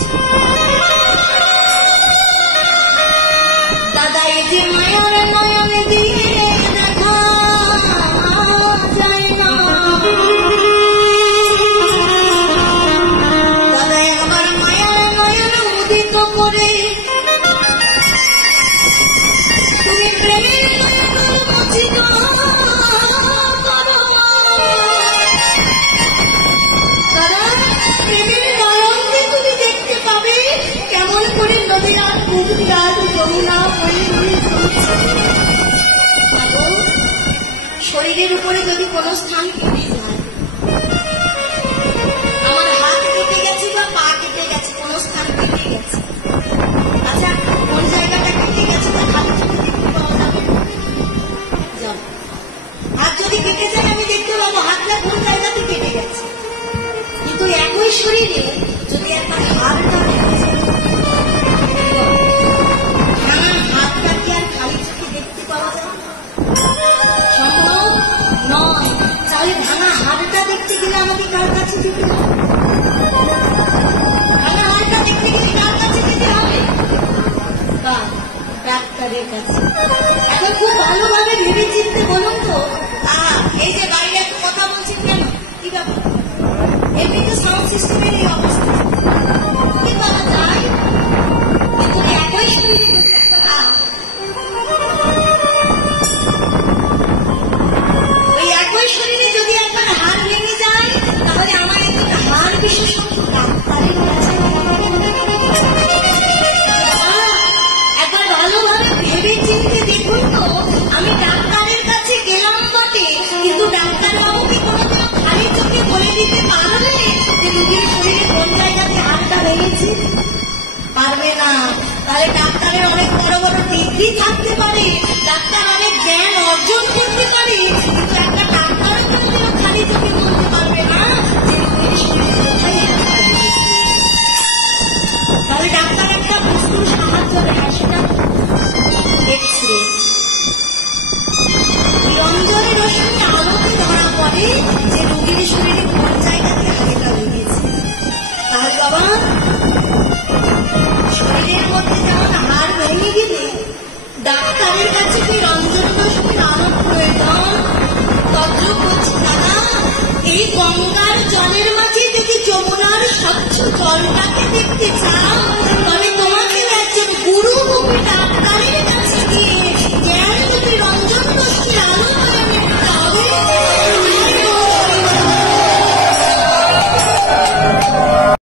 বলছে, দাদা এই যে মায়ার নয়ন দিয়ে দেখা যায় না, দাদা আমার মায়ার নয়ন উদিত করে তুমি প্রেমের মচিত শরীরের উপরে যদি কোনো স্থান কেটে যায়, আমার হাত কেটে গেছে বা পা কেটে গেছে, কোনো স্থান কেটে গেছে, আচ্ছা কোন জায়গাটা কেটে গেছে তা খালি চোখে দেখতে পাওয়া যাবে? যাবে। হাত যদি কেটে যায় আমি দেখতে পাবো হাতটা কোন জায়গাতে কেটে গেছে, কিন্তু একই শরীরে যদি একবার হাড়টা কেটে যায়, হাতটা কি আর খালি চোখে দেখতে পাওয়া যায়? সম্ভব নয়। তাহলে ভাঙা হাড়টা দেখতে গেলে আমাকে কার কাছে যেতে হবে? ভাঙা হাড়টা দেখতে গেলে কার কাছে যেতে হবে? ডাক্তারের কাছে। এখন খুব ভালোভাবে ভেবে চিনতে বলুন তো, এই যে বাইরে একটা কথা বলছেন কেন, কি ব্যাপার? এমনি তো সাউন্ড সিস্টেমের এই অবস্থা, কি বলা যায়? কিন্তু একই শরীরে শরীরে যদি একবার হাড় ভেঙে যায়, তাহলে আমার একটা হাড় বিশেষজ্ঞ ডাক্তারের কাছে একবার ভালোভাবে ভেবে চিনতে দেখুন তো। আমি ডাক্তারের কাছে গেলাম বটে, কিন্তু ডাক্তার বাবুকে কোনোদিন খালি চোখে বলে দিতে পারবে যে রোগীর শরীরে কোন জায়গাতে হাড়টা ভেঙেছে? পারবে না। তাহলে ডাক্তারের অনেক বড় বড় ডিগ্রি থাকতে পারে, ডাক্তার অনেক জ্ঞান অর্জন করতে পারে, কিন্তু একটা ডাক্তার খালি চোখে বলতে পারবে না যে রোগীর শরীরে কোথায় হাড়টা ভেঙেছে। তাহলে ডাক্তার একটা বস্তুর সাহায্য দেয়, সেটা এক্স-রে। নিরঞ্জনের রশ্মি আলোতে ধরা পড়ে যে রোগীর শরীরে কোন জায়গাতে হাড়টা ভেঙেছে। তাহলে বাবা শরীরের মধ্যে যেমন হাড় ভেঙে গেলে ডাক্তারের কাছে কি রঞ্জন রশ্মির আলো প্রয়োজন, তদ্রূপ বলছি দাদা এই গঙ্গার জলের মাঝে যদি যমুনার স্বচ্ছ জলটাকে দেখতে চাও